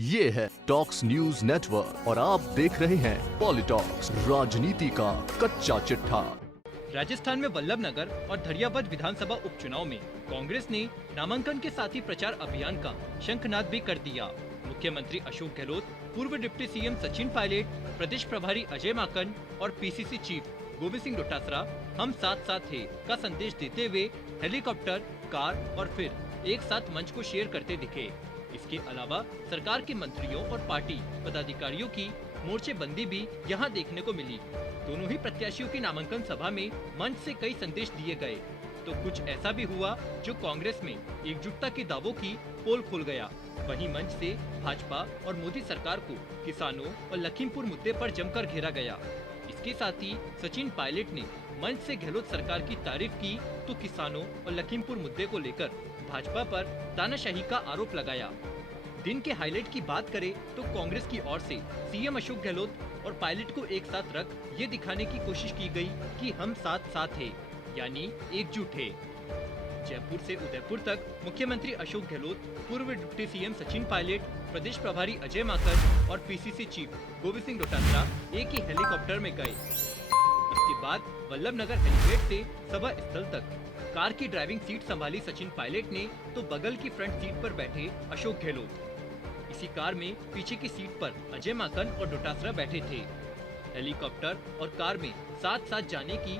ये है talks news network और आप देख रहे हैं पॉलिटॉक्स, राजनीति का कच्चा चिट्ठा। राजस्थान में वल्लभनगर और धरियावद विधानसभा उपचुनाव में कांग्रेस ने नामांकन के साथ ही प्रचार अभियान का शंखनाद भी कर दिया। मुख्यमंत्री अशोक गहलोत, पूर्व डिप्टी सीएम सचिन पायलट, प्रदेश प्रभारी अजय माकन और पीसीसी चीफ गोविंद सिंह डोटासरा हम साथ साथ थे का संदेश देते हुए हेलीकॉप्टर, कार और फिर एक साथ मंच को शेयर करते दिखे। इसके अलावा सरकार के मंत्रियों और पार्टी पदाधिकारियों की मोर्चेबंदी भी यहां देखने को मिली। दोनों ही प्रत्याशियों की नामांकन सभा में मंच से कई संदेश दिए गए, तो कुछ ऐसा भी हुआ जो कांग्रेस में एकजुटता के दावों की पोल खोल गया। वहीं मंच से भाजपा और मोदी सरकार को किसानों और लखीमपुर मुद्दे पर जमकर घेरा गया। इसके साथ ही सचिन पायलट ने मंच से गहलोत सरकार की तारीफ की, तो किसानों और लखीमपुर मुद्दे को लेकर भाजपा पर तानाशाही का आरोप लगाया। दिन के हाईलाइट की बात करें तो कांग्रेस की ओर से सीएम अशोक गहलोत और पायलट को एक साथ रख ये दिखाने की कोशिश की गई कि हम साथ साथ हैं, यानी एकजुट है। जयपुर से उदयपुर तक मुख्यमंत्री अशोक गहलोत, पूर्व डिप्टी सीएम सचिन पायलट, प्रदेश प्रभारी अजय माकन और पीसीसी चीफ गोविंद सिंह डोटासरा एक ही हेलीकॉप्टर में गए। इसके बाद वल्लभनगर हेलीपैड से सभा स्थल तक कार की ड्राइविंग सीट संभाली सचिन पायलट ने, तो बगल की फ्रंट सीट पर बैठे अशोक गहलोत। इसी कार में पीछे की सीट पर अजय माकन और डोटासरा बैठे थे। हेलीकॉप्टर और कार में साथ साथ जाने की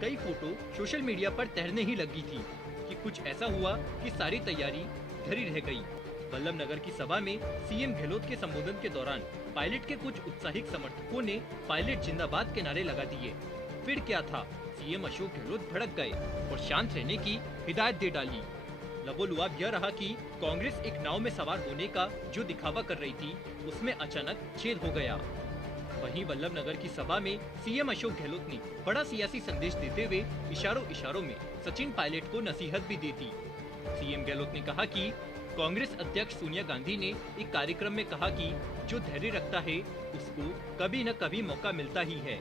कई फोटो सोशल मीडिया पर तैरने ही लगी थी कि कुछ ऐसा हुआ कि सारी तैयारी धरी रह गई। वल्लभनगर की सभा में सीएम गहलोत के संबोधन के दौरान पायलट के कुछ उत्साहित समर्थकों ने पायलट जिंदाबाद के नारे लगा दिए। फिर क्या था, सीएम अशोक गहलोत भड़क गए और शांत रहने की हिदायत दे डाली। लबोलुआब यह रहा कि कांग्रेस एक नाव में सवार होने का जो दिखावा कर रही थी, उसमें अचानक छेद हो गया। वहीं वल्लभनगर की सभा में सीएम अशोक गहलोत ने बड़ा सियासी संदेश देते हुए इशारों इशारों में सचिन पायलट को नसीहत भी दी थी। सीएम गहलोत ने कहा कि कांग्रेस अध्यक्ष सोनिया गांधी ने एक कार्यक्रम में कहा कि जो धैर्य रखता है उसको कभी न कभी मौका मिलता ही है।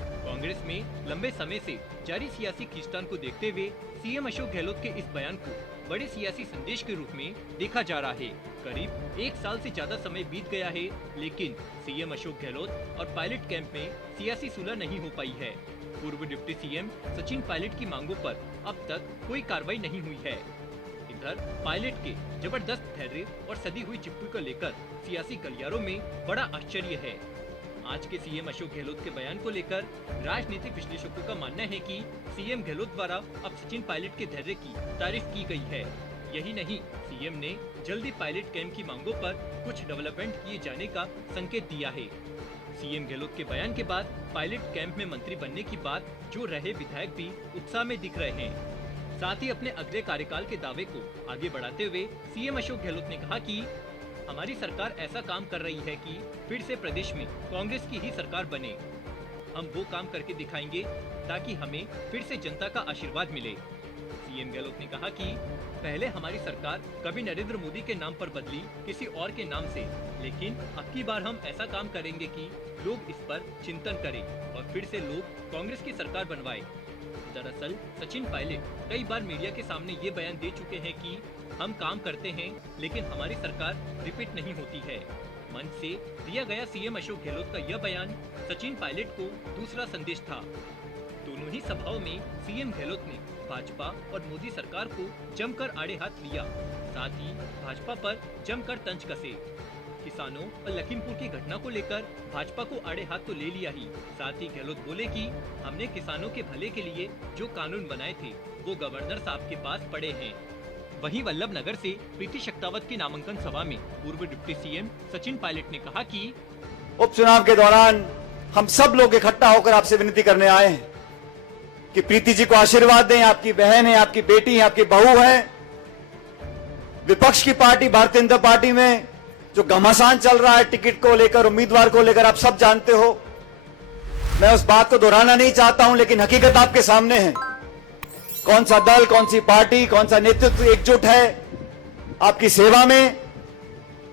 कांग्रेस में लंबे समय से जारी सियासी खींचतान को देखते हुए सीएम अशोक गहलोत के इस बयान को बड़े सियासी संदेश के रूप में देखा जा रहा है। करीब एक साल से ज्यादा समय बीत गया है, लेकिन सीएम अशोक गहलोत और पायलट कैंप में सियासी सुलह नहीं हो पाई है। पूर्व डिप्टी सीएम सचिन पायलट की मांगों पर अब तक कोई कार्रवाई नहीं हुई है। इधर पायलट के जबरदस्त धैर्य और सदी हुई चिप्पू को लेकर सियासी गलियारों में बड़ा आश्चर्य है। आज के सीएम अशोक गहलोत के बयान को लेकर राजनीतिक विश्लेषकों का मानना है कि सीएम गहलोत द्वारा अब सचिन पायलट के धैर्य की तारीफ की गई है। यही नहीं, सीएम ने जल्दी पायलट कैंप की मांगों पर कुछ डेवलपमेंट किए जाने का संकेत दिया है। सीएम गहलोत के बयान के बाद पायलट कैंप में मंत्री बनने की बात जो रहे विधायक भी उत्साह में दिख रहे हैं। साथ ही अपने अगले कार्यकाल के दावे को आगे बढ़ाते हुए सीएम अशोक गहलोत ने कहा कि हमारी सरकार ऐसा काम कर रही है कि फिर से प्रदेश में कांग्रेस की ही सरकार बने। हम वो काम करके दिखाएंगे ताकि हमें फिर से जनता का आशीर्वाद मिले। सीएम गहलोत ने कहा कि पहले हमारी सरकार कभी नरेंद्र मोदी के नाम पर बदली किसी और के नाम से, लेकिन अब की बार हम ऐसा काम करेंगे कि लोग इस पर चिंतन करें और फिर से लोग कांग्रेस की सरकार बनवाए। दरअसल सचिन पायलट कई बार मीडिया के सामने ये बयान दे चुके हैं कि हम काम करते हैं लेकिन हमारी सरकार रिपीट नहीं होती है। मंच से दिया गया सीएम अशोक गहलोत का यह बयान सचिन पायलट को दूसरा संदेश था। दोनों ही सभाओं में सीएम गहलोत ने भाजपा और मोदी सरकार को जमकर आड़े हाथ लिया, साथ ही भाजपा पर जमकर तंज कसे। किसानों और लखीमपुर की घटना को लेकर भाजपा को आड़े हाथ तो ले लिया ही, साथ ही गहलोत बोले कि हमने किसानों के भले के लिए जो कानून बनाए थे वो गवर्नर साहब के पास पड़े हैं। वहीं वल्लभनगर से प्रीति शक्तावत की नामांकन सभा में पूर्व डिप्टी सीएम सचिन पायलट ने कहा कि उपचुनाव के दौरान हम सब लोग इकट्ठा होकर आपसे विनती करने आए हैं कि प्रीति जी को आशीर्वाद दें। आपकी बहन है, आपकी बेटी है, आपकी बहू है। विपक्ष की पार्टी भारतीय जनता पार्टी में जो घमासान चल रहा है टिकट को लेकर, उम्मीदवार को लेकर, आप सब जानते हो। मैं उस बात को दोहराना नहीं चाहता हूं, लेकिन हकीकत आपके सामने है। कौन सा दल, कौन सी पार्टी, कौन सा नेतृत्व एकजुट है आपकी सेवा में।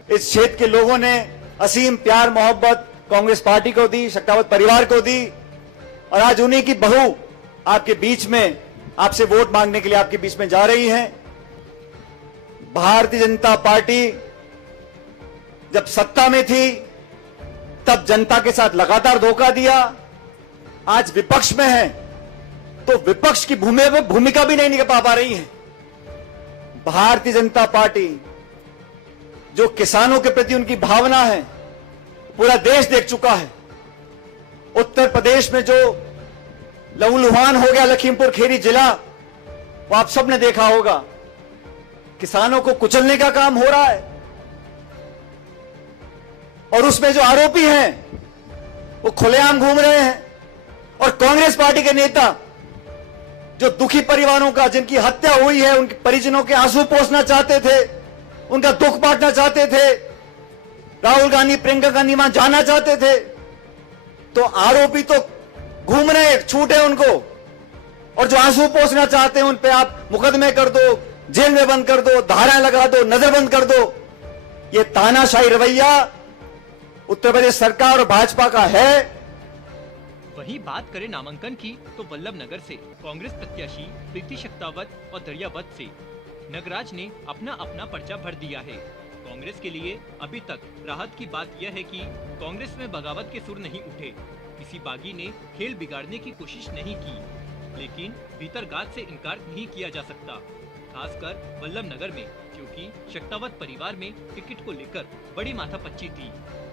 इस क्षेत्र के लोगों ने असीम प्यार मोहब्बत कांग्रेस पार्टी को दी, शक्तावत परिवार को दी, और आज उन्हीं की बहू आपके बीच में आपसे वोट मांगने के लिए आपके बीच में जा रही हैं। भारतीय जनता पार्टी जब सत्ता में थी तब जनता के साथ लगातार धोखा दिया, आज विपक्ष में है तो विपक्ष की भूमिका भी नहीं निभा पा रही है। भारतीय जनता पार्टी जो किसानों के प्रति उनकी भावना है पूरा देश देख चुका है। उत्तर प्रदेश में जो लहूलुहान हो गया लखीमपुर खीरी जिला, वो आप सबने देखा होगा। किसानों को कुचलने का काम हो रहा है और उसमें जो आरोपी हैं वो खुलेआम घूम रहे हैं। और कांग्रेस पार्टी के नेता जो दुखी परिवारों का, जिनकी हत्या हुई है, उनके परिजनों के आंसू पोंछना चाहते थे, उनका दुख बांटना चाहते थे, राहुल गांधी प्रियंका गांधी वहां जाना चाहते थे, तो आरोपी तो घूम रहे, छूटे उनको। और जो आंसू पोंछना चाहते हैं उन पे आप मुकदमे कर दो, जेल में बंद कर दो, धाराएं लगा दो, नजरबंद कर दो। ये तानाशाही रवैया उत्तर प्रदेश सरकार और भाजपा का है। वहीं बात करें नामांकन की तो वल्लभ नगर से कांग्रेस प्रत्याशी प्रीति शक्तावत और दरियावत से नगराज ने अपना अपना पर्चा भर दिया है। कांग्रेस के लिए अभी तक राहत की बात यह है कि कांग्रेस में बगावत के सुर नहीं उठे। किसी बागी ने खेल बिगाड़ने की कोशिश नहीं की, लेकिन भीतरगात से इनकार नहीं किया जा सकता, खासकर वल्लभ नगर में, क्योंकि शक्तावत परिवार में टिकट को लेकर बड़ी माथापच्ची थी।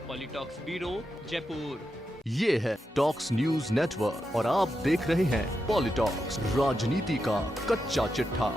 पॉलिटॉक्स ब्यूरो, जयपुर। ये है टॉक्स न्यूज नेटवर्क और आप देख रहे हैं पॉलिटॉक्स, राजनीति का कच्चा चिट्ठा।